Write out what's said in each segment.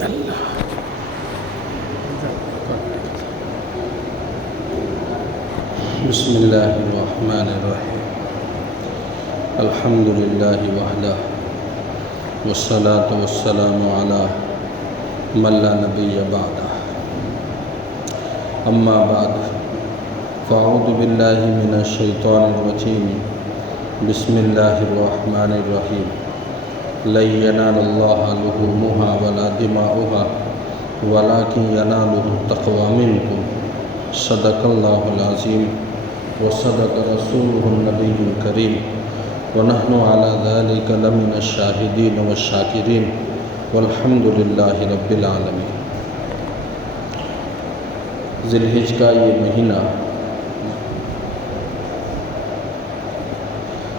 بسم اللہ الرحمن الرحیم الحمد للہ وحدہ والصلاة والسلام علی من لا نبی بعدہ اما بعد فاعوذ باللہ من الشیطان الرجیم بسم اللہ الرحمن الرحیم لن ینال اللہ لحومها ولا دماؤها ولکن ینالہ التقوی منکم صدق اللہ العظیم وصدق رسولہ النبی الکریم ونحن علی ذلک لمن الشاہدین والشاکرین والحمد للہ رب العالمین۔ ذی الحجہ کا یہ مہینہ،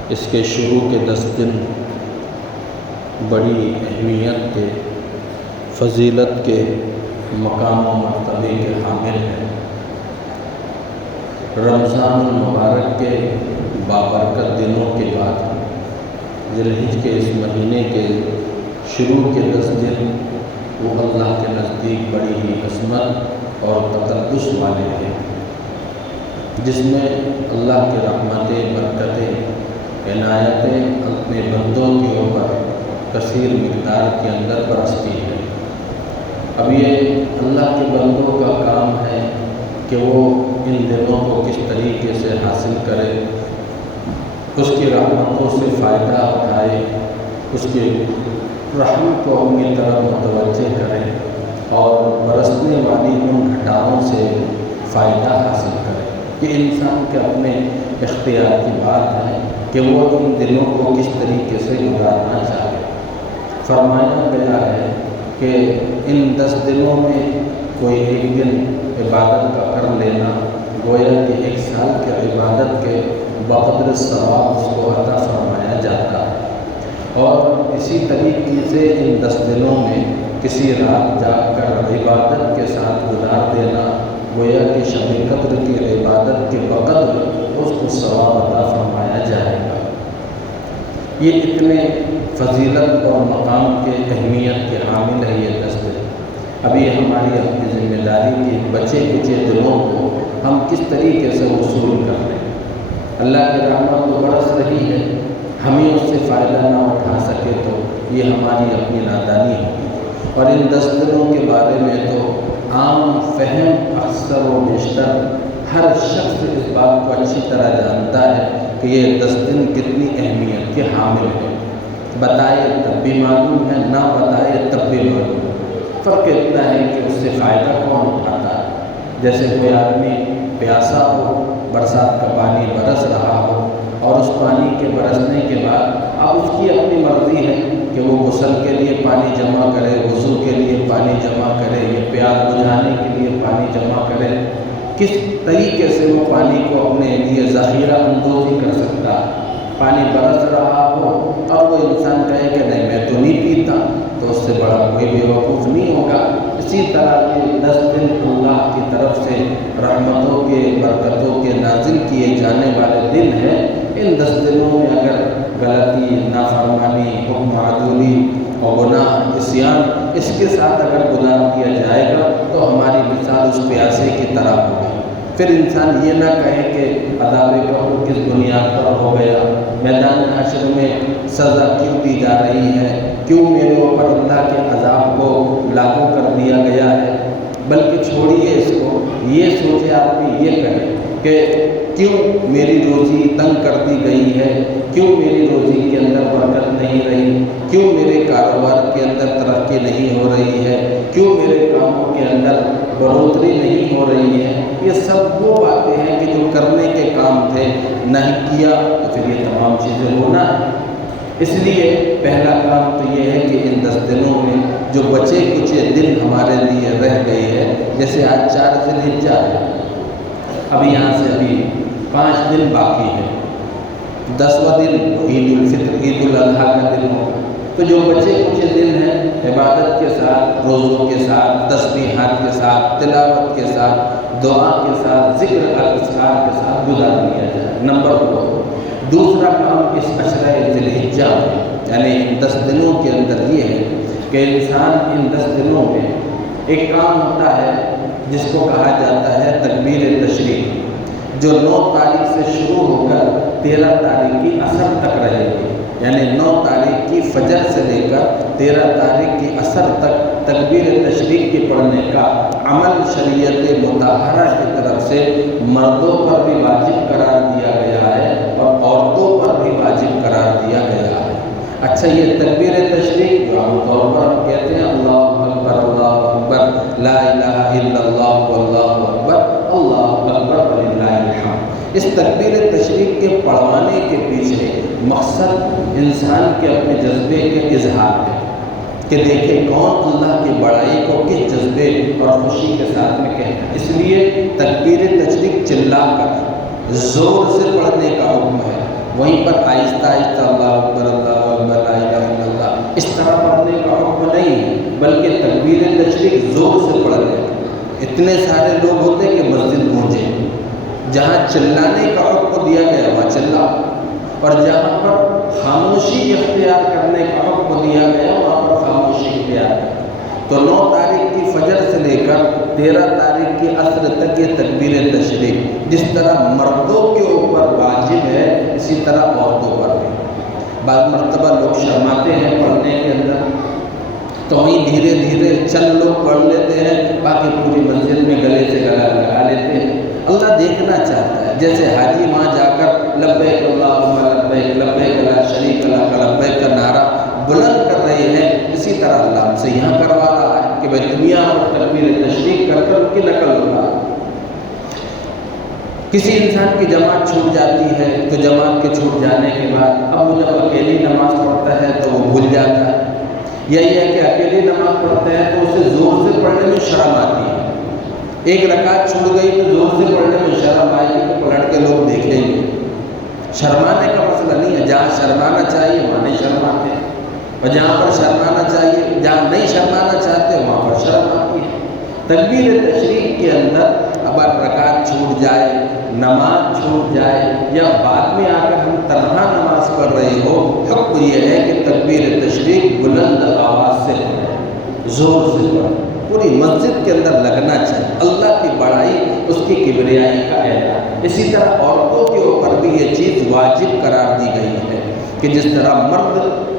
اس کے شروع کے 10 دن بڑی اہمیت کے، فضیلت کے، مقام و مرتبے کے حامل ہیں۔ رمضان المبارک کے بابرکت دنوں کے بعد ذی الحجہ کے اس مہینے کے شروع کے 10 دن وہ اللہ کے نزدیک بڑی ہی عظمت اور تقدس والے ہیں، جس میں اللہ کی رحمتیں، برکتیں، عنایتیں اپنے بندوں کے اوپر کثیر مقدار کے اندر برستی ہیں۔ اب یہ اللہ کے بندوں کا کام ہے کہ وہ ان دنوں کو کس طریقے سے حاصل کرے، اس کی رحمتوں سے فائدہ اٹھائے، اس کی رحمت کو اپنی طرف متوجہ کرے اور برسنے والی ان گھٹاؤں سے فائدہ حاصل کرے۔ یہ انسان کے اپنے اختیار کی بات ہے کہ وہ ان دنوں کو کس طریقے سے گزارنا چاہے۔ فرمایا گیا ہے کہ ان 10 دنوں میں کوئی ایک دن عبادت کا کر لینا گویا کہ 1 سال کے عبادت کے بقدر ثواب اس کو عطا فرمایا جاتا ہے۔ اور اسی طریقے سے ان 10 دنوں میں کسی رات جاگ کر عبادت کے ساتھ گزار دینا گویا کہ شب قدر کی عبادت کے بقدر اس کو ثواب عطا فرمایا جائے گا۔ یہ اتنے فضیلت اور مقام کے اہمیت کے حامل ہے یہ 10 دن۔ ابھی ہماری اپنی ذمہ داری کی بچے کچے دنوں کو ہم کس طریقے سے وصول کر لیں۔ اللہ کی رحمت تو برس رہی ہے، ہم ہی اس سے فائدہ نہ اٹھا سکے تو یہ ہماری اپنی نادانی ہوگی۔ اور ان 10 دنوں کے بارے میں تو عام فہم اکثر و بیشتر ہر شخص اس بات کو اچھی طرح جانتا ہے کہ یہ 10 دن کتنی اہمیت کے حامل ہیں۔ بتائے تب بھی معلوم ہے، نہ بتائے تب بھی معلوم ہے۔ فرق اتنا ہے کہ اس سے فائدہ کون اٹھاتا ہے۔ جیسے کوئی آدمی پیاسا ہو، برسات کا پانی برس رہا ہو اور اس پانی کے برسنے کے بعد اب اس کی اپنی مرضی ہے کہ وہ غسل کے لیے پانی جمع کرے، وضو کے لیے پانی جمع کرے، یا پیاس بجھانے کے لیے پانی جمع کرے، کس طریقے سے وہ پانی کو اپنے لیے ذخیرہ اندوزی کر سکتا ہے۔ پانی برس رہا ہو اور وہ انسان کہے کہ نہیں میں تو نہیں پیتا، تو اس سے بڑا کوئی بیوقوف نہیں ہوگا۔ اسی طرح یہ 10 دن اللہ کی طرف سے رحمتوں کے، برکتوں کے نازل کیے جانے والے دن ہیں۔ ان 10 دنوں میں اگر غلطی، نافرمانی، حکم عدولی اور گناہ، عصیان اس کے ساتھ اگر گزار دیا جائے گا تو ہماری مثال اس پیاسے کی طرح ہوگی۔ پھر انسان یہ نہ کہے کہ عذاب قبر کس بنیاد پر ہو گیا، میدان حشر میں سزا کیوں دی جا رہی ہے، کیوں میرے اوپر اللہ کے عذاب کو لاگو کر دیا گیا ہے۔ بلکہ چھوڑیے اس کو، یہ سوچے آدمی یہ کہے کہ کیوں میری روزی تنگ کر دی گئی ہے، کیوں میری روزی کے اندر برکت نہیں رہی، کیوں میرے کاروبار کے اندر ترقی نہیں ہو رہی ہے، کیوں میرے کاموں کے اندر بڑھوتری نہیں ہو رہی ہے۔ یہ سب وہ باتیں ہیں کہ جو کرنے کے کام تھے نہیں کیا تو پھر یہ تمام چیزیں ہونا ہے۔ اس لیے پہلا کام تو یہ ہے کہ ان 10 دنوں میں جو بچے کچے دن ہمارے لیے رہ گئے ہیں، جیسے آج 4 ذی الحجہ ہے، ابھی یہاں سے ابھی 5 دن باقی ہے، 10واں دن عید الفطر، عید الاضحیٰ کا دن ہوگا۔ تو جو بچے کچھ دن ہیں عبادت کے ساتھ، روزوں کے ساتھ، تسبیحات کے ساتھ، تلاوت کے ساتھ، دعا کے ساتھ، ذکر اذکار کے ساتھ گزار لیا جائے۔ نمبر 2، دوسرا کام اس عشرہ ذی الحجہ میں یعنی ان 10 دنوں کے اندر یہ ہے کہ انسان ان 10 دنوں میں ایک کام ہوتا ہے جس کو کہا جاتا ہے تکبیر تشریق، جو 9 تاریخ سے شروع ہو کر 13 تاریخ کی عصر تک رہے گی، یعنی 9 تاریخ کی فجر سے لے کر 13 تاریخ کی عصر تک تکبیر تشریق کے پڑھنے کا عمل شریعت مطہرہ کی طرف سے مردوں پر بھی واجب قرار دیا گیا ہے اور عورتوں پر بھی واجب قرار دیا گیا ہے۔ اچھا، یہ تکبیر تشریق جو عام طور پر ہم کہتے ہیں اللہ اکبر لا الہ الا اللہ واللہ اکبر اللہ اکبر وللہ الحمد، اس تکبیر تشریق کے پڑھوانے کے پیچھے مقصد انسان کے اپنے جذبے کے اظہار ہے کہ دیکھیں کون اللہ کی بڑائی کو کس جذبے اور خوشی کے ساتھ میں کہتا ہے۔ اس لیے تکبیر تشریق چلا کر زور سے پڑھنے کا حکم ہے، وہیں پر آہستہ آہستہ اللہ اکبر لا الہ الا اللہ اس طرح پڑھنے کا حکم نہیں ہے، بلکہ تکبیر تشریق زور سے پڑھنے کا۔ اتنے سارے لوگ ہوتے کہ مسجد گونجے، جہاں چلانے کا حکم دیا گیا وہاں چلا، اور جہاں پر خاموشی اختیار کرنے کا حکم دیا گیا وہاں پر خاموشی اختیار کریں۔ تو 9 تاریخ کی فجر سے لے کر 13 تاریخ کی عصر تک یہ تکبیر تشریق جس طرح مردوں کے اوپر واجب ہے اسی طرح عورتوں پر بھی۔ بعض مرتبہ لوگ شرماتے ہیں پڑھنے کے اندر، تو وہیں دھیرے دھیرے چند لوگ پڑھ لیتے ہیں، باقی پوری مسجد میں گلے سے گلا لگا لیتے ہیں۔ اللہ دیکھنا چاہتا ہے، جیسے حاجی وہاں جا کر لبیک اللہم لبیک لبیک لا شریک لک لبیک کا نعرہ بلند کر رہے ہیں، اسی طرح اللہ ہم سے یہاں کروا رہا ہے کہ بھائی دنیا اور تکبیر تشریق کر کر ان کی نقل ہوگا۔ کسی انسان کی جماعت چھوٹ جاتی ہے تو جماعت کے چھوٹ جانے کے بعد اب وہ جب اکیلی نماز پڑھتا ہے تو وہ بھول جاتا ہے۔ یہی ہے کہ اکیلی نماز پڑھتا ہے تو اسے زور سے پڑھنے میں شرم آتی ہے، ایک رکعت چھوٹ گئی تو زور سے پڑھنے میں شرم آئے گی تو پلٹ کے لوگ دیکھیں گے۔ شرمانے کا مسئلہ نہیں ہے، جہاں شرمانا چاہیے وہاں نہیں شرماتے، اور جہاں پر شرمانا چاہیے جہاں نہیں شرمانا چاہتے وہاں پر شرم آتی ہے۔ تکبیر تشریق کے اندر اگر رکعت چھوٹ جائے، نماز چھوٹ جائے، یا بعد میں آ کر ہم تنہا نماز پڑھ رہے ہو، حکم یہ ہے کہ تکبیر تشریق بلند آواز سے پڑھیں، زور سے پڑھیں، پوری مسجد کے اندر لگنا چاہیے۔ اللہ کی بڑائی، اس کی کبریائی کا اعلان۔ اسی طرح عورتوں کے اوپر بھی یہ چیز واجب قرار دی گئی ہے کہ جس طرح مرد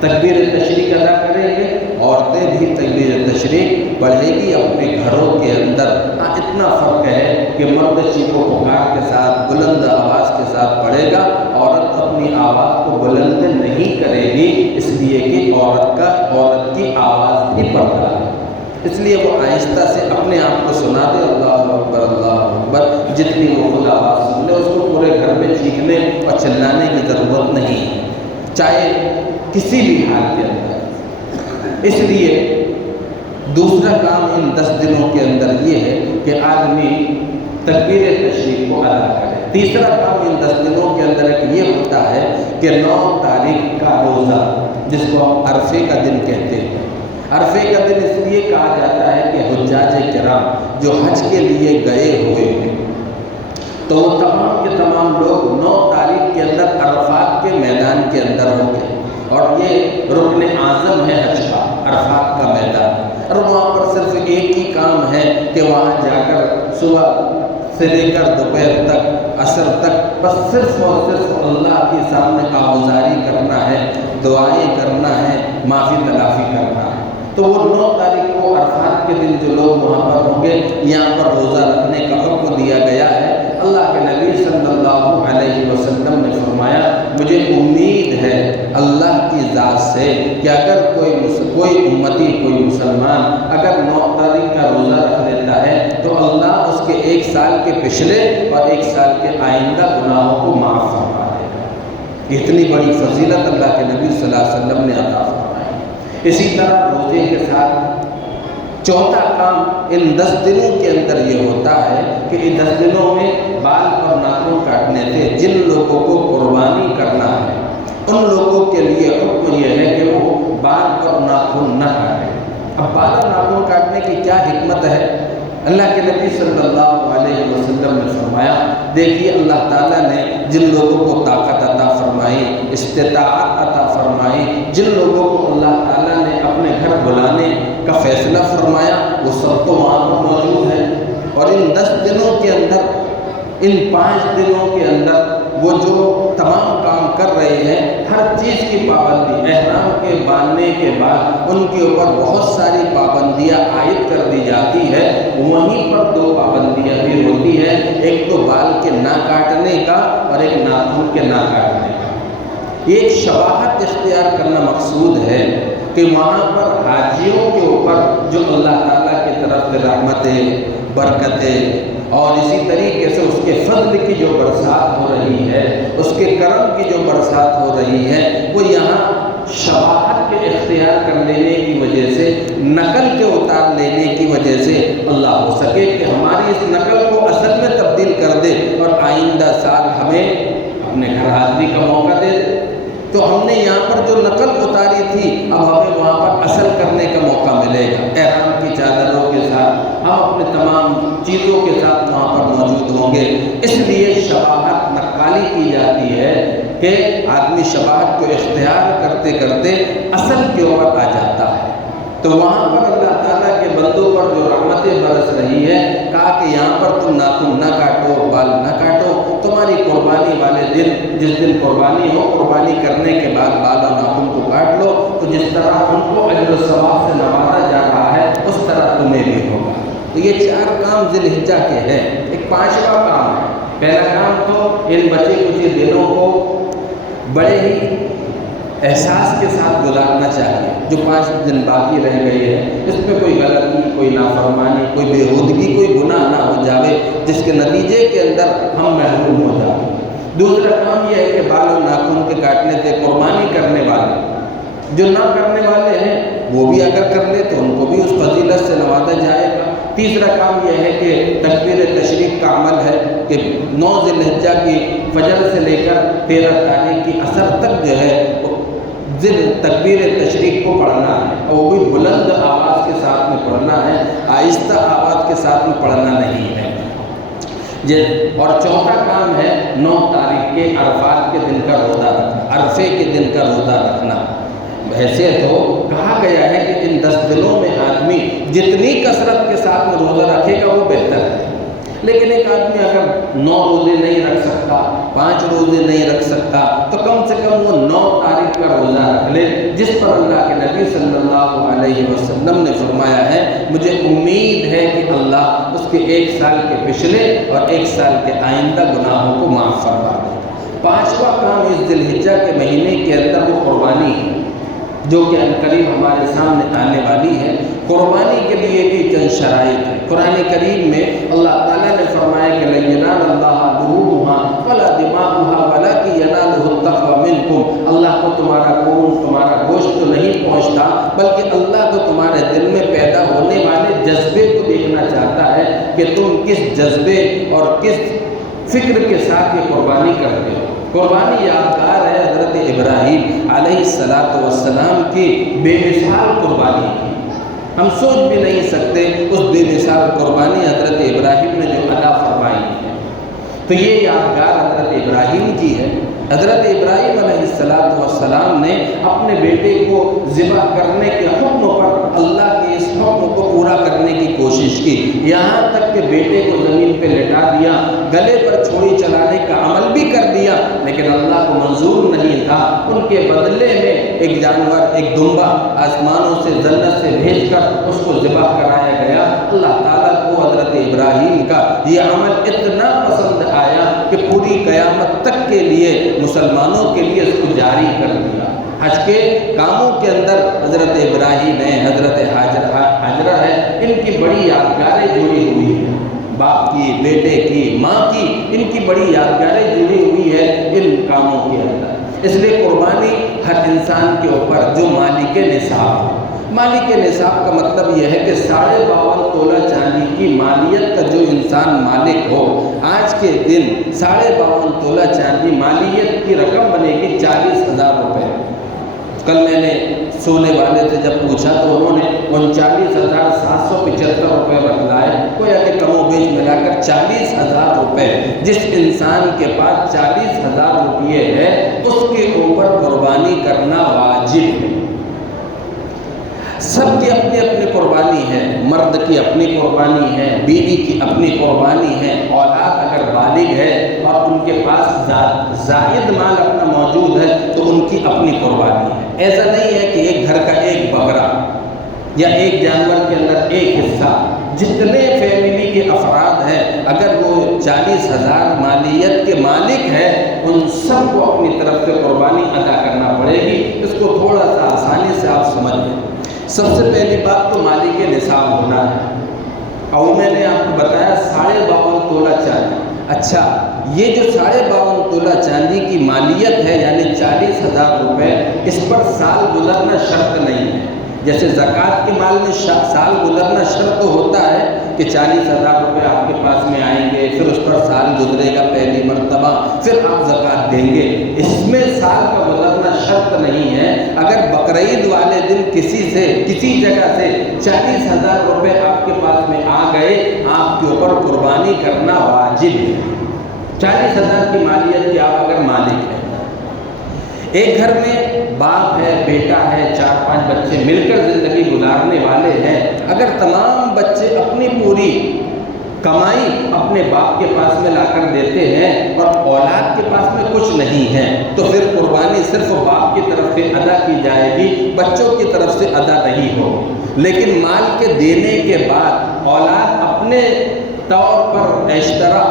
تکبیر تشریق ادا کریں گے، عورتیں بھی تکبیر تشریق پڑھے گی اپنے گھروں کے اندر۔ اتنا فرق ہے کہ مرد چیخ و پکار کے ساتھ بلند آواز کے ساتھ پڑھے گا، عورت اپنی آواز کو بلند نہیں کرے گی، اس لیے کہ عورت کی آواز بھی پردہ ہے، اس لیے وہ آہستہ سے اپنے آپ کو سنا دے اللہ اکبر، جتنی وہ خود آواز سن لے، اس کو پورے گھر میں چیخنے اور چلانے کی ضرورت نہیں ہے، چاہے کسی بھی حال کے اندر۔ اس لیے دوسرا کام ان 10 دنوں کے اندر یہ ہے کہ آدمی تکبیر تشریق کو ادا کرے۔ تیسرا کام ان 10 دنوں کے اندر ایک یہ ہوتا ہے کہ 9 تاریخ کا روزہ، جس کو ہم عرفے کا دن کہتے ہیں۔ عرفے کا دن اس لیے کہا جاتا ہے کہ حجاج کرام جو حج کے لیے گئے ہوئے ہیں تو وہ تمام کے تمام لوگ 9 تاریخ کے اندر عرفات کے میدان کے اندر ہوں گے، اور یہ رکن اعظم ہے حج کا، عرفات کا میدان، اور وہاں پر صرف ایک ہی کام ہے کہ وہاں جا کر صبح سے لے کر دوپہر تک، عصر تک، بس صرف اور صرف اللہ کے سامنے آوازاری کرنا ہے، دعائیں کرنا ہے، معافی تلافی کرنا ہے۔ تو وہ 9 تاریخ کو عرفات کے دن جو لوگ وہاں پر ہوں گے، یہاں پر روزہ رکھنے کا حکم دیا گیا ہے۔ اللہ کے نبی صلی اللہ علیہ وسلم نے فرمایا، مجھے امید ہے اللہ کی ذات سے کہ اگر کوئی امتی، کوئی مسلمان اگر 9 تاریخ کا روزہ رکھ لیتا ہے تو اللہ اس کے 1 سال کے پچھلے اور 1 سال کے آئندہ گناہوں کو معاف فرما دے گا۔ اتنی بڑی فضیلت اللہ کے نبی صلی اللہ علیہ وسلم نے عطا فرمائی۔ اسی طرح روزے کے ساتھ چوتھا کام ان 10 دنوں کے اندر یہ ہوتا ہے کہ ان 10 دنوں میں بال اور ناخن کاٹنے سے جن لوگوں کو قربانی کرنا ہے ان لوگوں کے لیے حکم یہ ہے کہ وہ بال اور ناخن نہ کاٹیں۔ اب بال اور ناخن کاٹنے کی کیا حکمت ہے؟ اللہ کے نبی صلی اللہ علیہ وسلم نے فرمایا، دیکھیے اللہ تعالیٰ نے جن لوگوں کو طاقت عطا فرمائی، استطاعت عطا فرمائی، جن لوگوں کو اللہ تعالیٰ نے اپنے گھر کا فیصلہ فرمایا وہ سب تو وہاں پر موجود ہے۔ اور ان 10 دنوں کے اندر، ان 5 دنوں کے اندر وہ جو تمام کام کر رہے ہیں، ہر چیز کی پابندی احرام کے باندھنے کے بعد ان کے اوپر بہت ساری پابندیاں عائد کر دی جاتی ہے۔ وہیں پر 2 پابندیاں بھی ہوتی ہیں، ایک تو بال کے نہ کاٹنے کا اور ایک ناخن کے نہ کاٹنے کا۔ یہ ایک شباہت اختیار کرنا مقصود ہے کہ وہاں پر حاجیوں کے اوپر جو اللہ تعالیٰ کی طرف سے رحمتیں، برکتیں اور اسی طریقے سے اس کے فضل کی جو برسات ہو رہی ہے، اس کے کرم کی جو برسات ہو رہی ہے، وہ یہاں شباہت کے اختیار کر لینے کی وجہ سے، نقل کے اتار لینے کی وجہ سے اللہ ہو سکے کہ ہماری اس نقل کو اصل میں تبدیل کر دے اور آئندہ سال ہمیں اپنے گھر حاضری کا موقع دے دے۔ تو ہم نے یہاں پر جو نقل اتاری تھی، اب ہمیں وہاں پر اصل کرنے کا موقع ملے گا۔ احرام کی چادروں کے ساتھ ہم اپنے تمام چیزوں کے ساتھ وہاں پر موجود ہوں گے۔ اس لیے شباہت نقالی کی جاتی ہے کہ آدمی شباہت کو اختیار کرتے کرتے اصل کی اور آ جاتا ہے۔ تو وہاں پر اللہ تعالیٰ کے بندوں پر جو رحمتیں برس رہی ہے، کہا کہ یہاں پر تم ناخن نہ کاٹو، بال نہ کاٹو، تمہاری قربانی والے دن، جس دن قربانی ہو، قربانی کرنے کے بعد بال اور ناخن کو کاٹ لو، تو جس طرح ان کو اجر و ثواب سے نوازا جا رہا ہے اس طرح تمہیں بھی ہوگا۔ تو یہ 4 کام ذی الحجہ کے ہیں۔ ایک 5واں کام ہے۔ پہلا کام تو ان بچے کچھ دنوں کو بڑے ہی احساس کے ساتھ گزارنا چاہیے۔ جو 5 دن باقی رہ گئے ہیں، اس میں کوئی غلطی، کوئی نافرمانی، کوئی بےہودگی، کوئی گناہ نہ ہو جاوے جس کے نتیجے کے اندر ہم محروم ہو جائیں۔ دوسرا کام یہ ہے کہ بال و ناخن کے کاٹنے سے قربانی کرنے والے جو نہ کرنے والے ہیں وہ بھی اگر کر لے تو ان کو بھی اس فضیلت سے نوازا جائے گا۔ تیسرا کام یہ ہے کہ تکبیر تشریق کا عمل ہے کہ 9 ذی الحجہ کی فجر سے لے کر 13 تاریخ کی عصر تک جو ہے تکبیر تشریق کو پڑھنا ہے، اور وہ بھی بلند آواز کے ساتھ میں پڑھنا ہے، آہستہ آواز کے ساتھ میں پڑھنا نہیں ہے۔ اور چوتھا کام ہے 9 تاریخ کے عرفات کے دن کا روزہ رکھنا، عرفے کے دن کا روزہ رکھنا۔ ویسے تو کہا گیا ہے کہ ان 10 دنوں میں آدمی جتنی کثرت کے ساتھ میں روزہ رکھے گا وہ بہتر ہے، لیکن ایک آدمی اگر 9 روزے نہیں رکھ سکتا، 5 روزے نہیں رکھ سکتا، تو کم سے کم وہ 9 تاریخ کا روزہ رکھ لے، جس پر اللہ کے نبی صلی اللہ علیہ وسلم نے فرمایا ہے مجھے امید ہے کہ اللہ اس کے 1 سال کے پچھلے اور 1 سال کے آئندہ گناہوں کو معاف فرما دے گا۔ 5واں کام اس ذی الحجہ کے مہینے کے اندر وہ قربانی ہے، جو کہ عنقریب ہمارے سامنے آنے والی ہے۔ قربانی کے لیے بھی چند شرائط ہیں۔ قرآن کریم میں اللہ تعالیٰ نے فرمایا کہ لَن يَنَالَ اللَّهَ لُحُومُهَا وَلَا دِمَاؤُهَا وَلَٰكِن يَنَالُهُ التَّقْوَىٰ مِنكُمْ۔ اللہ کو تمہارا خون، تمہارا گوشت تو نہیں پہنچتا، بلکہ اللہ تو تمہارے دل میں پیدا ہونے والے جذبے کو دیکھنا چاہتا ہے کہ تم کس جذبے اور کس فکر کے ساتھ یہ قربانی کرتے ہو۔ قربانی یادگار ہے حضرت ابراہیم علیہ السلام کی بے مثال قربانی کی۔ ہم سوچ بھی نہیں سکتے اس بے مثال قربانی حضرت ابراہیم نے جو ادا فرمائی ہے، تو یہ یادگار حضرت ابراہیم کی ہے۔ حضرت ابراہیم علیہ السلام نے اپنے بیٹے کو ذبح کرنے کے حکم پر اللہ کے اس حکم کو پورا کرنے کی کوشش کی، یہاں تک کہ بیٹے کو زمین پہ لٹا دیا، گلے پر چھری چلانے کا عمل بھی کر دیا، لیکن اللہ کو منظور نہیں تھا۔ ان کے بدلے میں ایک جانور، ایک دمبا آسمانوں سے جنت سے بھیج کر اس کو ذبح کرایا گیا۔ اللہ تعالیٰ کو حضرت ابراہیم کا یہ عمل اتنا پسند آیا کہ پوری قیامت تک کے لیے مسلمانوں کے لیے اس کو جاری کر دیا۔ حج کے کاموں کے اندر حضرت ابراہیم ہے، حضرت حاجرہ ہے، ان کی بڑی یادگاریں جڑی ہوئی ہیں، باپ کی، بیٹے کی، ماں کی، ان کی بڑی یادگاریں جڑی ہوئی ہے ان کاموں کے اندر۔ اس لیے قربانی ہر انسان کے اوپر جو مالک نصاب ہے، مالک نصاب کا مطلب یہ ہے کہ 52.5 تولہ چاندی کی مالیت کا جو انسان مالک ہو، آج کے دن 52.5 تولہ چاندی مالیت کی رقم بنے گی 40,000 روپے۔ کل میں نے سونے والے سے جب پوچھا تو انہوں نے 39,775 روپے بتلائے، گویا کہ کم و بیش ملا کر 40,000 روپے جس انسان کے پاس 40,000 روپے ہے اس کے اوپر قربانی کرنا واجب ہے۔ سب کی اپنی اپنی قربانی قربانی ہے، مرد کی اپنی قربانی ہے، بیوی کی اپنی قربانی ہے، اولاد اگر بالغ ہے اور ان کے پاس زائد مال اپنا موجود ہے تو ان کی اپنی قربانی ہے۔ ایسا نہیں ہے کہ ایک گھر کا ایک بکرا یا ایک جانور کے اندر ایک حصہ، جتنے فیملی کے افراد ہیں اگر وہ 40,000 مالیت کے مالک ہیں ان سب کو اپنی طرف سے قربانی ادا کرنا پڑے گی۔ اس کو تھوڑا سا آسانی سے آپ سمجھ لیں۔ سب سے پہلی بات تو مالک نصاب ہونا ہے، اور میں نے آپ کو بتایا 52.5 تولہ چاندی۔ اچھا، یہ جو 52.5 تولہ چاندی کی مالیت ہے یعنی 40,000 روپے، اس پر سال گزرنا شرط نہیں ہے۔ جیسے زکوٰۃ کے مال میں سال گزرنا شرط ہوتا ہے کہ 40,000 روپے آپ کے پاس میں آئیں گے، پھر اس پر سال گزرے گا پہلی مرتبہ، پھر آپ زکوٰۃ دیں گے۔ اس میں سال کا گزرنا شرط نہیں ہے۔ اگر بقرعید والے دن کسی جگہ سے 40,000 روپے آپ کے پاس میں آ گئے، آپ کے اوپر قربانی کرنا واجب ہے۔ 40,000 کی مالیت کے آپ اگر مالک ہیں، ایک گھر میں باپ ہے، بیٹا ہے، 4-5 بچے مل کر زندگی گزارنے والے ہیں، اگر تمام بچے اپنی پوری کمائی اپنے باپ کے پاس میں لا کر دیتے ہیں اور اولاد کے پاس میں کچھ نہیں ہے تو پھر قربانی صرف باپ کی طرف سے ادا کی جائے گی، بچوں کی طرف سے ادا نہیں ہوگی۔ لیکن مال کے دینے کے بعد اولاد اپنے طور پر اشترا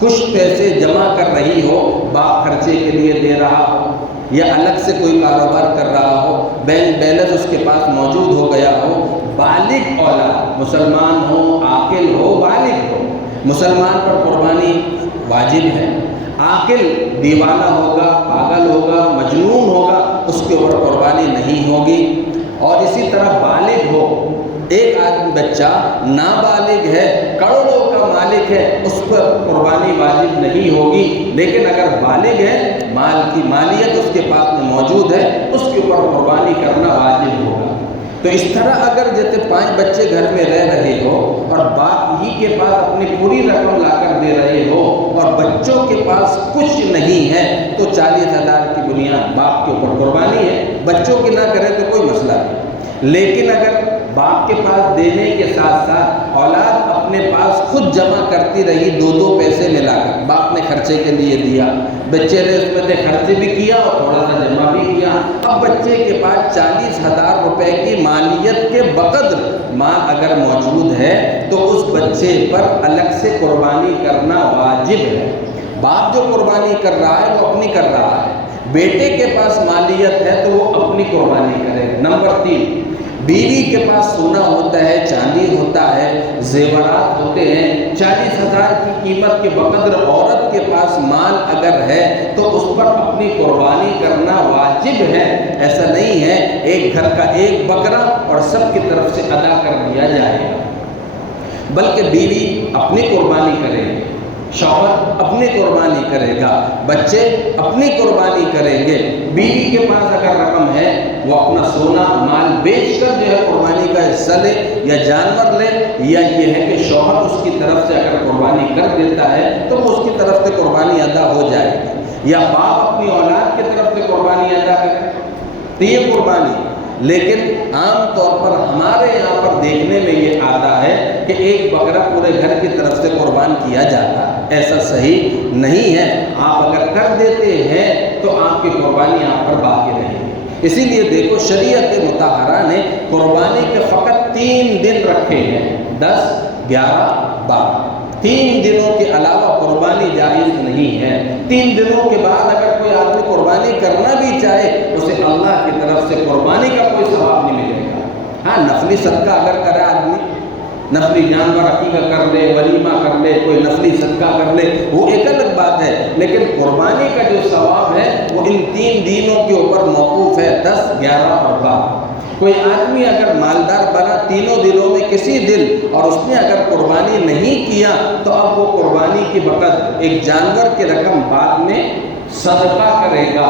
کچھ پیسے جمع کر رہی ہو، باپ خرچے کے لیے دے رہا ہو یا الگ سے کوئی کاروبار کر رہا ہو، بینک بیلنس اس کے پاس موجود ہو گیا ہو، بالغ اولاد مسلمان ہو، عاقل ہو، بالغ ہو، مسلمان پر قربانی واجب ہے۔ عاقل دیوانہ ہوگا، پاگل ہوگا، مجنون ہوگا، اس کے اوپر قربانی نہیں ہوگی۔ اور اسی طرح بالغ ہو، ایک آدمی بچہ نابالغ ہے، کروڑوں کا مالک ہے، اس پر قربانی واجب نہیں ہوگی۔ لیکن اگر بالغ ہے، مال کی مالیت اس کے پاس میں موجود ہے، اس کے اوپر قربانی کرنا واجب ہوگا۔ تو اس طرح اگر جیسے 5 بچے گھر میں رہ رہے ہو اور باپ ہی کے پاس اپنی پوری رقم لا کر دے رہے ہو اور بچوں کے پاس کچھ نہیں ہے تو 40,000 کی بنیاد باپ کے اوپر قربانی ہے۔ بچوں کی نہ کرے تو کوئی مسئلہ نہیں، لیکن اگر باپ کے پاس دینے کے ساتھ ساتھ اولاد اپنے پاس خود جمع کرتی رہی 2 پیسے ملا کر، باپ نے خرچے کے لیے دیا، بچے نے اس میں سے خرچے بھی کیا اور تھوڑا سا جمع بھی کیا، اب بچے کے پاس 40,000 روپے کی مالیت کے بقدر مال اگر موجود ہے تو اس بچے پر الگ سے قربانی کرنا واجب ہے۔ باپ جو قربانی کر رہا ہے وہ اپنی کر رہا ہے، بیٹے کے پاس مالیت ہے تو وہ اپنی قربانی کرے گا۔ نمبر 3، بیوی کے پاس سونا ہوتا ہے، چاندی ہوتا ہے، زیورات ہوتے ہیں، 40,000 کی قیمت کے بقدر عورت کے پاس مال اگر ہے تو اس پر اپنی قربانی کرنا واجب ہے۔ ایسا نہیں ہے ایک گھر کا ایک بکرا اور سب کی طرف سے ادا کر دیا جائے گا، بلکہ بیوی اپنی قربانی کرے گی، شوہر اپنی قربانی کرے گا، بچے اپنی قربانی کریں گے۔ بیوی کے پاس اگر رقم ہے وہ اپنا سونا مال بیچ کر جو ہے قربانی کا حصہ لے یا جانور لے، یا یہ ہے کہ شوہر اس کی طرف سے اگر قربانی کر دیتا ہے تو وہ اس کی طرف سے قربانی ادا ہو جائے گی، یا باپ اپنی اولاد کی طرف سے قربانی ادا کرے تو یہ قربانی۔ لیکن عام طور پر ہمارے یہاں پر دیکھنے میں یہ آتا ہے کہ ایک بکرا پورے گھر کی طرف سے قربان کیا جاتا ہے، ایسا صحیح نہیں ہے۔ آپ اگر کر دیتے ہیں تو آپ کی قربانی آپ پر باقی رہے گی۔ اسی لیے دیکھو شریعت مطہرہ نے قربانی کے فقط 3 دن رکھے ہیں، 10، 11، 12۔ 3 دنوں کے علاوہ قربانی جائز نہیں ہے۔ 3 دنوں کے بعد اگر کوئی آدمی قربانی کرنا بھی چاہے اسے اللہ کی طرف سے قربانی کا کوئی ثواب نہیں ملے گا۔ ہاں، نفلی صدقہ اگر کرے آدمی، نفلی جانور عقیقہ کر لے، ولیمہ کر لے، کوئی نفلی صدقہ کر لے، وہ ایک الگ بات ہے، لیکن قربانی کا جو ثواب ہے وہ ان 3 دنوں کے اوپر موقوف ہے، 10، 11 اور 12۔ کوئی آدمی اگر مالدار بنا تینوں دنوں میں کسی دن اور اس نے اگر قربانی نہیں کیا تو اب وہ قربانی کی بقدر ایک جانور کی رقم بعد میں صدقہ کرے گا۔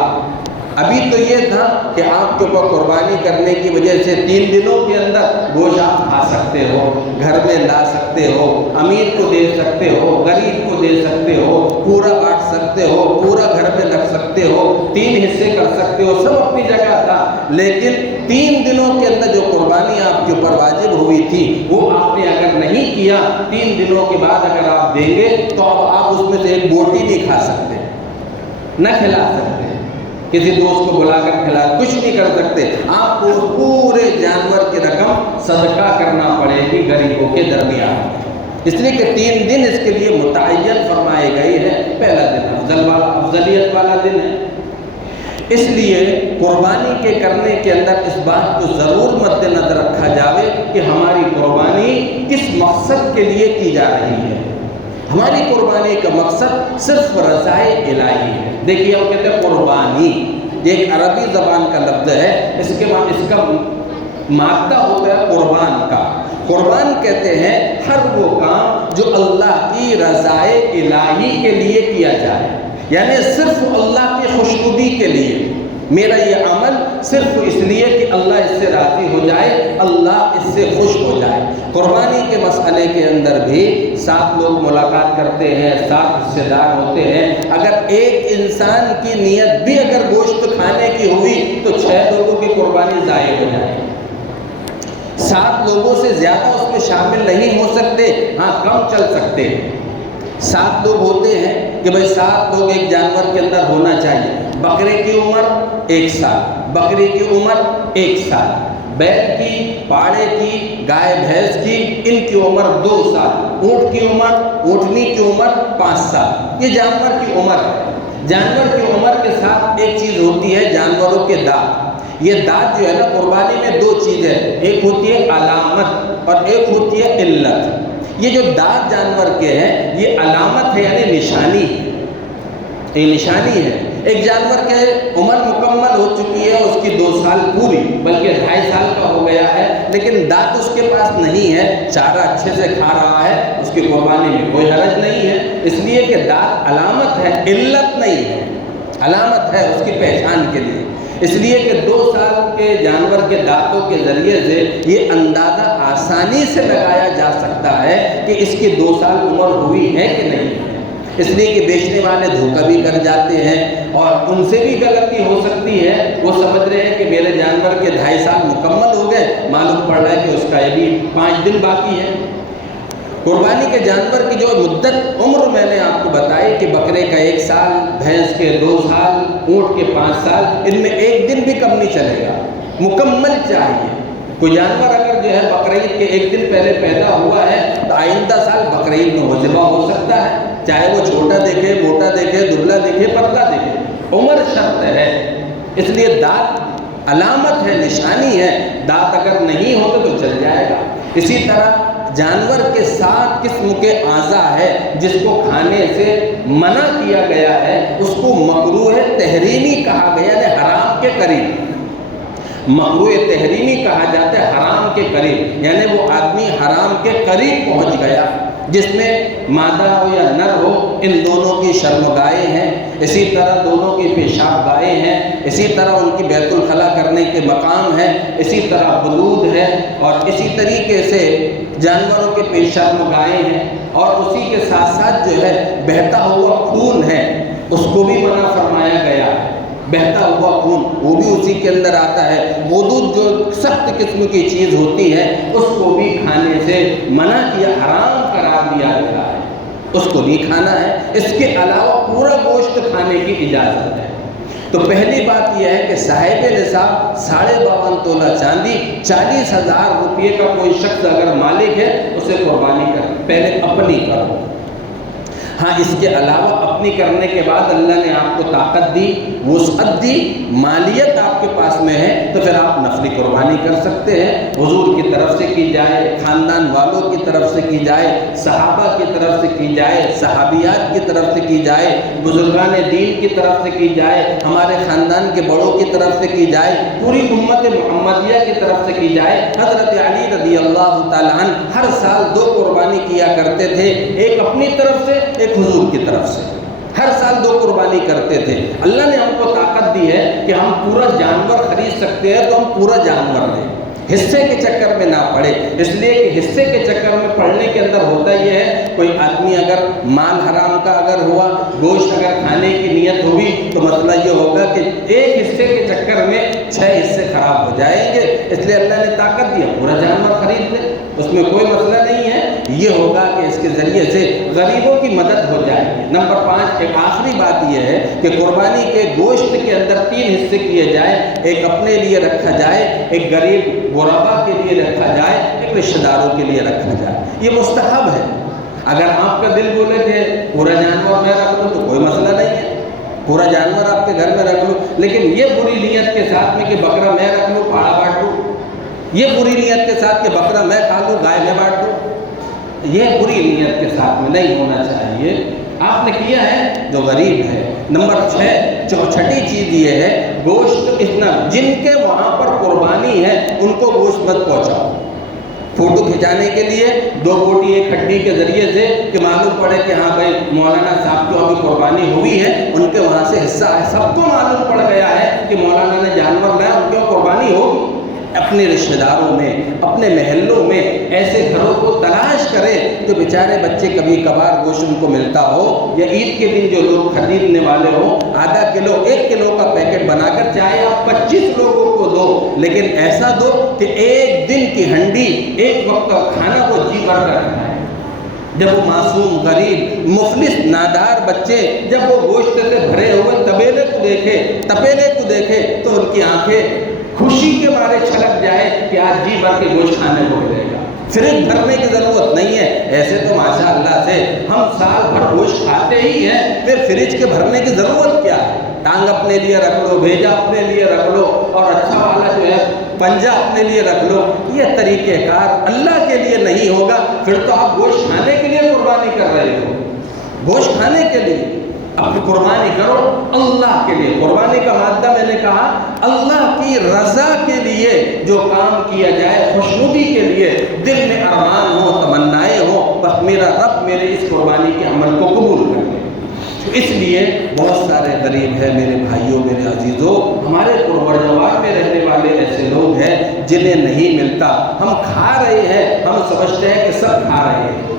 ابھی تو یہ تھا کہ آپ کے اوپر قربانی کرنے کی وجہ سے 3 دنوں کے اندر گوشت آپ کھا سکتے ہو، گھر میں لا سکتے ہو، امیر کو دے سکتے ہو، غریب کو دے سکتے ہو، پورا بانٹ سکتے ہو، پورا گھر میں رکھ سکتے ہو، 3 حصے کر سکتے ہو، سب اپنی جگہ تھا۔ لیکن 3 دنوں کے اندر جو قربانی آپ کے اوپر واجب ہوئی تھی وہ آپ نے اگر نہیں کیا، 3 دنوں کے بعد اگر آپ دیں گے تو اب آپ اس میں سے ایک بوٹی نہیں کھا سکتے، نہ کھلا سکتے، کسی دوست کو بلا کر کھلا، کچھ نہیں کر سکتے، آپ کو پورے جانور کی رقم صدقہ کرنا پڑے گی غریبوں کے درمیان، اس لیے کہ 3 دن اس کے لیے متعین فرمائے گئے ہیں۔ پہلا دن افضلیت والا دن ہے، اس لیے قربانی کے کرنے کے اندر اس بات کو ضرور مد نظر رکھا جاوے کہ ہماری قربانی کس مقصد کے لیے کی جا رہی ہے۔ ہماری قربانی کا مقصد صرف رضائے الہی ہے۔ دیکھیے ہم کہتے ہیں قربانی، یہ ایک عربی زبان کا لفظ ہے، اس کا مادہ ہوتا ہے قربان کا۔ قربان کہتے ہیں ہر وہ کام جو اللہ کی رضائے الہی کے لیے کیا جائے، یعنی صرف اللہ کی خوشنودی کے لیے، میرا یہ عمل صرف اس لیے کہ اللہ اس سے راضی ہو جائے، اللہ اس سے خوش ہو جائے۔ قربانی کے مسئلے کے اندر بھی 7 لوگ ملاقات کرتے ہیں، 7 حصے دار ہوتے ہیں، اگر ایک انسان کی نیت بھی اگر گوشت کھانے کی ہوئی تو 6 لوگوں کی قربانی ضائع ہو جائے۔ 7 لوگوں سے زیادہ اس میں شامل نہیں ہو سکتے، ہاں کم چل سکتے ہیں۔ 7 لوگ ہوتے ہیں کہ بھئی 7 لوگ ایک جانور کے اندر ہونا چاہیے۔ بکرے کی عمر 1 سال، بکری کی عمر 1 سال، بیل کی، پاڑے کی، گائے بھینس کی، ان کی عمر 2 سال، اونٹ کی عمر، اونٹنی کی عمر 5 سال، یہ جانور کی عمر ہے۔ جانور کی عمر کے ساتھ ایک چیز ہوتی ہے جانوروں کے دانت۔ یہ دانت جو ہے نا قربانی میں 2 چیزیں، ایک ہوتی ہے علامت اور ایک ہوتی ہے علت۔ یہ جو دانت جانور کے ہیں یہ علامت ہے، یعنی نشانی ہے، یہ نشانی ہے۔ ایک جانور کے عمر مکمل ہو چکی ہے، اس کی 2 سال پوری، بلکہ 2.5 سال کا ہو گیا ہے، لیکن دانت اس کے پاس نہیں ہے، چارہ اچھے سے کھا رہا ہے، اس کی قربانی میں کوئی حرج نہیں ہے، اس لیے کہ دانت علامت ہے، علت نہیں ہے، علامت ہے اس کی پہچان کے لیے۔ اس لیے کہ 2 سال کے جانور کے دانتوں کے ذریعے سے یہ اندازہ آسانی سے لگایا جا سکتا ہے کہ اس کی 2 سال عمر ہوئی ہے کہ نہیں ہے۔ اس لیے کہ بیچنے والے دھوکہ بھی کر جاتے ہیں اور ان سے بھی غلطی ہو سکتی ہے، وہ سمجھ رہے ہیں کہ میرے جانور کے 2.5 سال مکمل ہو گئے، معلوم پڑ رہا ہے کہ اس کا ابھی 5 دن باقی ہے۔ قربانی کے جانور کی جو مدت عمر میں نے آپ کو بتائی کہ بکرے کا 1 سال، بھینس کے 2 سال، اونٹ کے 5 سال، ان میں 1 دن بھی کم نہیں چلے گا، مکمل چاہیے۔ کوئی جانور اگر جو ہے بقرعید کے 1 دن پہلے پیدا ہوا ہے تو آئندہ سال بقرعید میں وہ ذبح ہو سکتا ہے، چاہے وہ چھوٹا دیکھے، موٹا دیکھے، دبلا دیکھے، پتلا دیکھے، عمر شرط ہے۔ اس لیے دانت علامت ہے، نشانی ہے، دانت اگر نہیں ہوتے تو چل جائے گا۔ اسی طرح جانور کے 7 قسم کے اعضاء ہے جس کو کھانے سے منع کیا گیا ہے، اس کو مکروہ تحریمی کہا گیا ہے، حرام کے قریب۔ مکروہ تحریمی کہا جاتا ہے حرام کے قریب، یعنی وہ آدمی حرام کے قریب پہنچ گیا، جس میں مادہ ہو یا نر ہو، ان دونوں کی شرمگاہیں ہیں، اسی طرح دونوں کی پیشاب گاہیں ہیں، اسی طرح ان کی بیت الخلا کرنے کے مقام ہیں، اسی طرح بلود ہے، اور اسی طریقے سے جانوروں کے پیشاب گاہیں ہیں، اور اسی کے ساتھ ساتھ جو ہے بہتا ہوا خون ہے، اس کو بھی منع فرمایا گیا ہے۔ بہتا ہوا خون وہ بھی اسی کے اندر آتا ہے۔ وضوء جو سخت قسم کی چیز ہوتی ہے اس کو بھی کھانے سے منع کیا، حرام قرار دیا گیا ہے، اس کو نہیں کھانا ہے۔ اس کے علاوہ پورا گوشت کھانے کی اجازت ہے۔ تو پہلی بات یہ ہے کہ صاحب نصاب 52.5 تولہ چاندی، 40,000 روپئے کا کوئی شخص اگر مالک ہے اسے قربانی کر، پہلے اپنی کرو۔ ہاں اس کے علاوہ اپنی کرنے کے بعد اللہ نے آپ کو طاقت دی، وسعت دی، مالیت آپ کے پاس میں ہے، تو پھر آپ نفلی قربانی کر سکتے ہیں۔ حضور کی طرف سے کی جائے، خاندان والوں کی طرف سے کی جائے، صحابہ کی طرف سے کی جائے، صحابیات کی طرف سے کی جائے، بزرگان دین کی طرف سے کی جائے، ہمارے خاندان کے بڑوں کی طرف سے کی جائے، پوری امت محمدیہ کی طرف سے کی جائے۔ حضرت علی رضی اللہ تعالیٰ عنہ ہر سال 2 قربانی کیا کرتے تھے، ایک اپنی طرف سے، ایک حضور کی طرف سے، ہر سال 2 قربانی کرتے تھے۔ اللہ نے ہم کو طاقت دی ہے کہ ہم پورا جانور خرید سکتے ہیں تو ہم پورا جانور لیں، حصے کے چکر میں نہ پڑے۔ اس لیے کہ حصے کے چکر میں پڑنے کے اندر ہوتا یہ ہے، کوئی آدمی اگر مال حرام کا اگر ہوا، گوشت اگر کھانے کی نیت ہوگی تو مسئلہ یہ ہوگا کہ ایک حصے کے چکر میں 6 حصے خراب ہو جائیں گے۔ اس لیے اللہ نے طاقت دیا پورا جانور خرید لے، اس میں کوئی مسئلہ نہیں ہے۔ یہ ہوگا کہ اس کے ذریعے سے غریبوں کی مدد ہو جائے گی۔ نمبر 5، ایک آخری بات یہ ہے کہ قربانی کے گوشت کے اندر 3 حصے کیے جائیں، ایک اپنے لیے رکھا جائے، ایک غریب غربا کے لیے رکھا جائے، ایک رشتہ داروں کے لیے رکھا جائے۔ یہ مستحب ہے۔ اگر آپ کا دل بولے کہ پورا جانور میں رکھ لوں تو کوئی مسئلہ نہیں ہے، پورا جانور آپ کے گھر میں رکھ لو، لیکن یہ بری نیت کے ساتھ میں کہ بکرا میں رکھ لوں پاڑا بانٹ دوں، یہ بری نیت کے ساتھ کہ بکرا میں کھا لوں گائے میں بانٹ دوں، یہ بری نیت کے ساتھ میں نہیں ہونا چاہیے۔ آپ نے کیا ہے جو غریب ہے۔ نمبر 6، چھٹی چیز یہ ہے، گوشت اتنا جن کے وہاں پر قربانی ہے ان کو گوشت مت پہنچاؤ۔ فوٹو کھنچانے کے لیے 2 بوٹی ایک ہڈی کے ذریعے سے کہ معلوم پڑے کہ ہاں بھائی مولانا صاحب کو ابھی قربانی ہوئی ہے، ان کے وہاں سے حصہ ہے، سب کو معلوم پڑ گیا ہے کہ مولانا نے جانور لایا، ان کی قربانی ہوگی۔ اپنے رشتہ داروں میں، اپنے محلوں میں ایسے گھروں کو تلاش کرے تو بیچارے بچے کبھی کبھار گوشت ان کو ملتا ہو، یا عید کے دن جو لوگ خریدنے والے ہوں آدھا کلو 1 کلو کا پیکٹ بنا کر چاہے آپ 25 لوگوں کو دو، لیکن ایسا دو کہ ایک دن کی ہنڈی، ایک وقت کا کھانا وہ جی بھر کر کھائے۔ جب وہ معصوم، غریب، مفلس، نادار بچے جب وہ گوشت سے بھرے ہوئے تپیلے کو دیکھے تو ان کی آنکھیں خوشی کے مارے چھلک جائے کہ آج جی بھر کے گوشت کھانے کو ملے گا۔ فریج بھرنے کی ضرورت نہیں ہے، ایسے تو ماشاء اللہ سے ہم سال بھر گوشت کھاتے ہی ہیں، پھر فریج کے بھرنے کی ضرورت کیا ہے؟ ٹانگ اپنے لیے رکھ لو، بھیجا اپنے لیے رکھ لو، اور اچھا والا جو ہے پنجہ اپنے لیے رکھ لو۔ یہ طریقہ کار اللہ کے لیے نہیں ہوگا، پھر تو آپ گوشت کھانے کے لیے قربانی کر رہے ہو۔ گوشت کھانے کے لیے اپنی قربانی کرو اللہ کے لیے۔ قربانی کا مادہ میں نے کہا اللہ کی رضا کے لیے جو کام کیا جائے، خوشنودی کے لیے، دل میں ارمان ہو، تمنائیں ہو، بس میرا رب میرے اس قربانی کے عمل کو قبول کر لے۔ اس لیے بہت سارے غریب ہیں میرے بھائیوں، میرے عزیزوں، ہمارے پروردگار میں رہنے والے ایسے لوگ ہیں جنہیں نہیں ملتا۔ ہم کھا رہے ہیں، ہم سمجھتے ہیں کہ سب کھا رہے ہیں،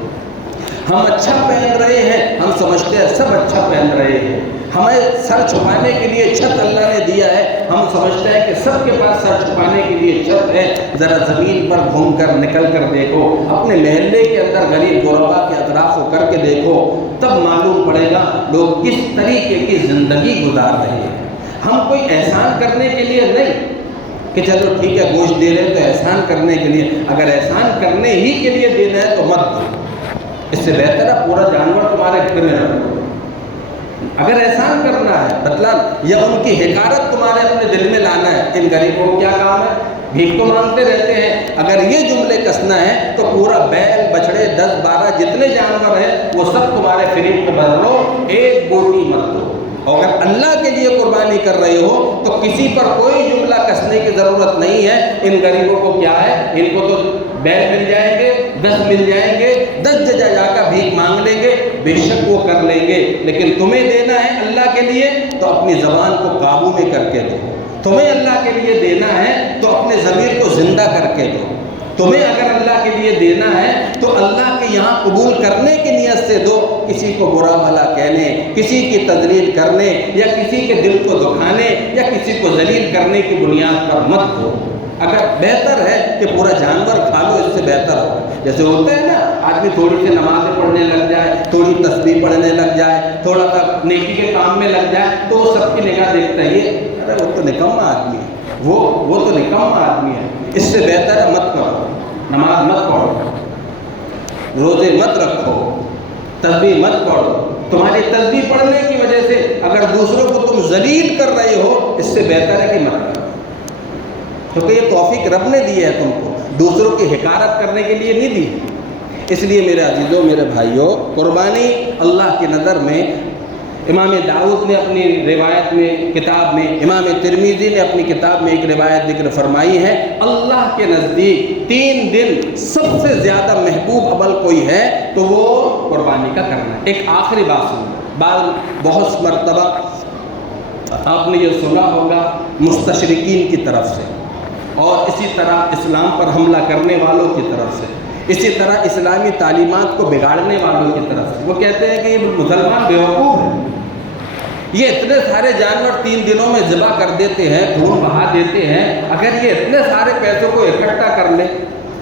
ہم اچھا پہن رہے ہیں، ہم سمجھتے ہیں سب اچھا پہن رہے ہیں، ہمیں سر چھپانے کے لیے چھت اللہ نے دیا ہے، ہم سمجھتے ہیں کہ سب کے پاس سر چھپانے کے لیے چھت ہے۔ ذرا زمین پر گھوم کر نکل کر دیکھو، اپنے محلے کے اندر غریب غربا کے اطراف کو کر کے دیکھو، تب معلوم پڑے گا لوگ کس طریقے کی زندگی گزار رہے ہیں۔ ہم کوئی احسان کرنے کے لیے نہیں کہ چلو ٹھیک ہے گوشت دے رہے تو احسان کرنے کے لیے، اگر احسان کرنے ہی کے لیے دینا ہے تو مت دو، اس سے بہتر ہے پورا جانور تمہارے گھر میں رکھو۔ اگر احسان کرنا ہے مطلب یا ان کی حقارت تمہارے اپنے دل میں لانا ہے، ان غریبوں کو کیا کام ہے، بھیک تو مانگتے رہتے ہیں، اگر یہ جملے کسنا ہے تو پورا بیل بچڑے 10-12 جتنے جانور ہیں وہ سب تمہارے فریج میں بھر لو، ایک بوٹی مت دو۔ اور اگر اللہ کے لیے قربانی کر رہے ہو تو کسی پر کوئی جملہ کسنے کی ضرورت نہیں ہے۔ ان غریبوں کو کیا ہے، ان کو تو بیل مل جائیں گے، 10 مل جائیں گے، 10 جگہ جا کر بھیک مانگ لیں گے، بے شک وہ کر لیں گے، لیکن تمہیں دینا ہے اللہ کے لیے تو اپنی زبان کو قابو میں کر کے دو۔ تمہیں اللہ کے لیے دینا ہے تو اپنے ضمیر کو زندہ کر کے دو۔ تمہیں اگر اللہ کے لیے دینا ہے تو اللہ کے یہاں قبول کرنے کی نیت سے دو، کسی کو برا بھلا کہنے، کسی کی تذلیل کرنے یا کسی کے دل کو دکھانے یا کسی کو ذلیل کرنے کی بنیاد پر مت دو۔ اگر بہتر ہے کہ پورا جانور کھا لو، اس سے بہتر ہوگا۔ جیسے ہوتا ہے نا آدمی تھوڑی سی نمازیں پڑھنے لگ جائے، تھوڑی تسبیح پڑھنے لگ جائے، تھوڑا سا نیکی کے کام میں لگ جائے تو وہ سب کی نگاہ دیکھتا ہے، یہ ارے وہ تو نکما آدمی ہے، وہ تو نکما آدمی ہے، اس سے بہتر ہے مت کرو، نماز مت پڑھو، روزے مت رکھو، تسبیح مت پڑھو۔ تمہاری تسبیح پڑھنے کی وجہ سے اگر دوسروں کو تم ذلیل کر رہے ہو، اس سے بہتر ہے کہ مت کرو، کیونکہ یہ توفیق رب نے دی ہے تم کو، دوسروں کی حقارت کرنے کے لیے نہیں دی۔ اس لیے میرے عزیزوں، میرے بھائیوں، قربانی اللہ کی نظر میں، امام داؤد نے اپنی روایت میں کتاب میں، امام ترمذی نے اپنی کتاب میں ایک روایت ذکر فرمائی ہے، اللہ کے نزدیک 3 دن سب سے زیادہ محبوب عمل کوئی ہے تو وہ قربانی کا کرنا ہے۔ ایک آخری بات سنو، بہت مرتبہ آپ نے یہ سنا ہوگا مستشرقین کی طرف سے، اور اسی طرح اسلام پر حملہ کرنے والوں کی طرف سے، اسی طرح اسلامی تعلیمات کو بگاڑنے والوں کی طرف سے، وہ کہتے ہیں کہ یہ مسلمان بیوقوف ہیں، یہ اتنے سارے جانور 3 دنوں میں ذبح کر دیتے ہیں، خون بہا دیتے ہیں، اگر یہ اتنے سارے پیسوں کو اکٹھا کر لے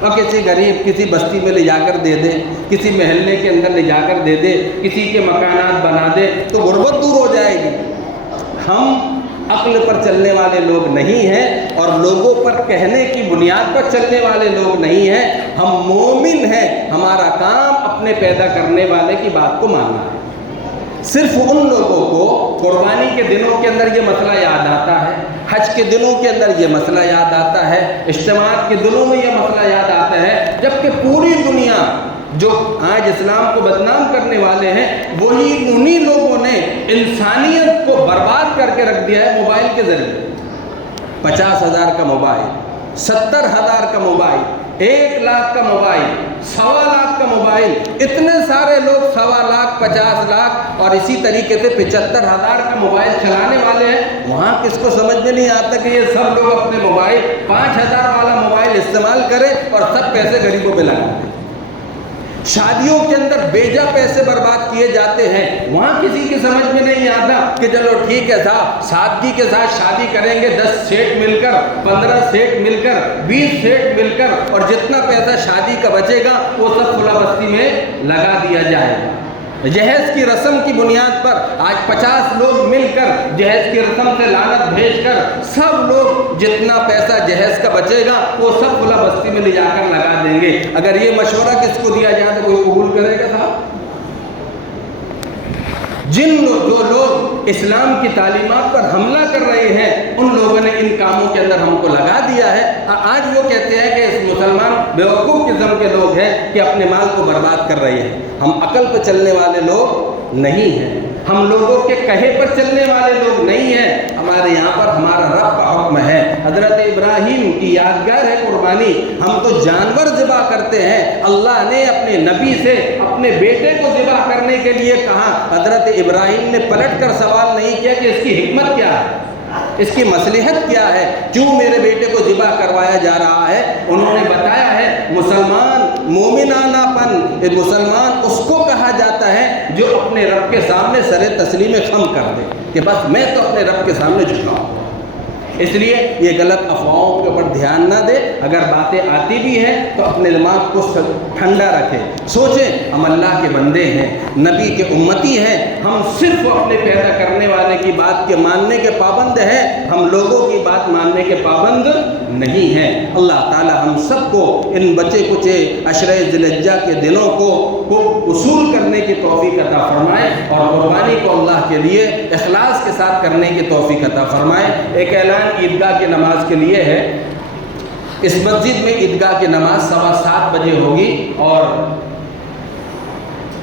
اور کسی غریب کسی بستی میں لے جا کر دے دے، کسی محلے کے اندر لے جا کر دے دے، کسی کے مکانات بنا دے تو غربت دور ہو جائے گی۔ ہم عقل پر چلنے والے لوگ نہیں ہیں اور لوگوں پر کہنے کی بنیاد پر چلنے والے لوگ نہیں ہیں، ہم مومن ہیں۔ ہمارا کام اپنے پیدا کرنے والے کی بات کو ماننا ہے۔ صرف ان لوگوں کو قربانی کے دنوں کے اندر یہ مسئلہ یاد آتا ہے، حج کے دنوں کے اندر یہ مسئلہ یاد آتا ہے، اجتماعات کے دنوں میں یہ مسئلہ یاد آتا ہے، جبکہ پوری دنیا جو آج اسلام کو بدنام کرنے والے ہیں وہی انہی لوگوں نے انسانیت کو برباد کر کے رکھ دیا ہے موبائل کے ذریعے۔ 50,000 کا موبائل، 70,000 کا موبائل، 1 لاکھ کا موبائل، 1.25 لاکھ کا موبائل، اتنے سارے لوگ 1.25 لاکھ، 50 لاکھ اور اسی طریقے سے 75,000 کا موبائل چلانے والے ہیں۔ وہاں کس کو سمجھ میں نہیں آتا کہ یہ سب لوگ اپنے موبائل 5,000 والا موبائل استعمال کریں اور سب پیسے غریبوں پہ لگا دیں۔ شادیوں کے اندر بیجا پیسے برباد کیے جاتے ہیں، وہاں کسی کی سمجھ میں نہیں آتا کہ چلو ٹھیک ہے صاحب سادگی کے ساتھ شادی کریں گے، 10 سیٹ مل کر، 15 سیٹ مل کر، 20 سیٹ مل کر، اور جتنا پیسہ شادی کا بچے گا وہ سب فلاں بستی میں لگا دیا جائے گا۔ جہیز کی رسم کی بنیاد پر آج 50 لوگ مل کر جہیز کی رسم سے لعنت بھیج کر سب لوگ جتنا پیسہ جہیز کا بچے گا وہ سب فلاں بستی میں لے جا کر لگا دیں گے۔ اگر یہ مشورہ کس کو دیا جائے تو کوئی قبول کرے گا صاحب؟ جو لوگ اسلام کی تعلیمات پر حملہ کر رہے ہیں ان لوگوں نے ان کاموں کے اندر ہم کو لگا دیا ہے۔ آج وہ کہتے ہیں کہ اس مسلمان بیوقوف قسم کے لوگ ہیں کہ اپنے مال کو برباد کر رہے ہیں۔ ہم عقل پہ چلنے والے لوگ نہیں ہیں، ہم لوگوں کے کہے پر چلنے والے لوگ نہیں ہیں۔ ہمارے یہاں پر ہمارا رب کا حکم ہے، حضرت ابراہیم کی یادگار ہے قربانی، ہم تو جانور ذبح کرتے ہیں۔ اللہ نے اپنے نبی سے اپنے بیٹے کو ذبح کرنے کے لیے کہا، حضرت ابراہیم نے پلٹ کر سوال نہیں کیا کہ اس کی حکمت کیا ہے، اس کی مصلحت کیا ہے، کیوں میرے بیٹے کو ذبح کروایا جا رہا ہے؟ انہوں نے بتایا ہے مسلمان مومنانہ پن، مسلمان اس کو کہا جاتا ہے جو اپنے رب کے سامنے سر تسلیم خم کر دے کہ بس میں تو اپنے رب کے سامنے جھکاؤں۔ اس لیے یہ غلط افواہوں کے اوپر دھیان نہ دے، اگر باتیں آتی بھی ہیں تو اپنے دماغ کو ٹھنڈا رکھے، سوچیں ہم اللہ کے بندے ہیں، نبی کے امتی ہیں، ہم صرف اپنے پیدا کرنے والے کی بات کے ماننے کے پابند ہیں، ہم لوگوں کی بات ماننے کے پابند نہیں ہیں۔ اللہ تعالی ہم سب کو ان بچے کچے عشرہ ذی الحجہ کے دنوں کو وصول کرنے کی توفیق عطا فرمائے اور قربانی کو اللہ کے لیے اخلاص کے ساتھ کرنے کی توفیق عطا فرمائے۔ ایک اعلان عیدگاہ کی نماز کے لیے ہے، اس مسجد میں عیدگاہ کی نماز 7:15 بجے ہوگی اور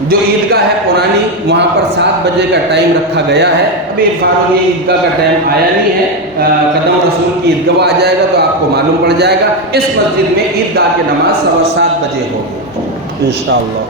جو عیدگاہ ہے پرانی وہاں پر 7 بجے کا ٹائم رکھا گیا ہے۔ ابھی فارغ عیدگاہ کا ٹائم آیا نہیں ہے، قدم رسول کی عیدگاہ آ جائے گا تو آپ کو معلوم پڑ جائے گا۔ اس مسجد میں عیدگاہ کی نماز 7:15 بجے ہوگی انشاءاللہ۔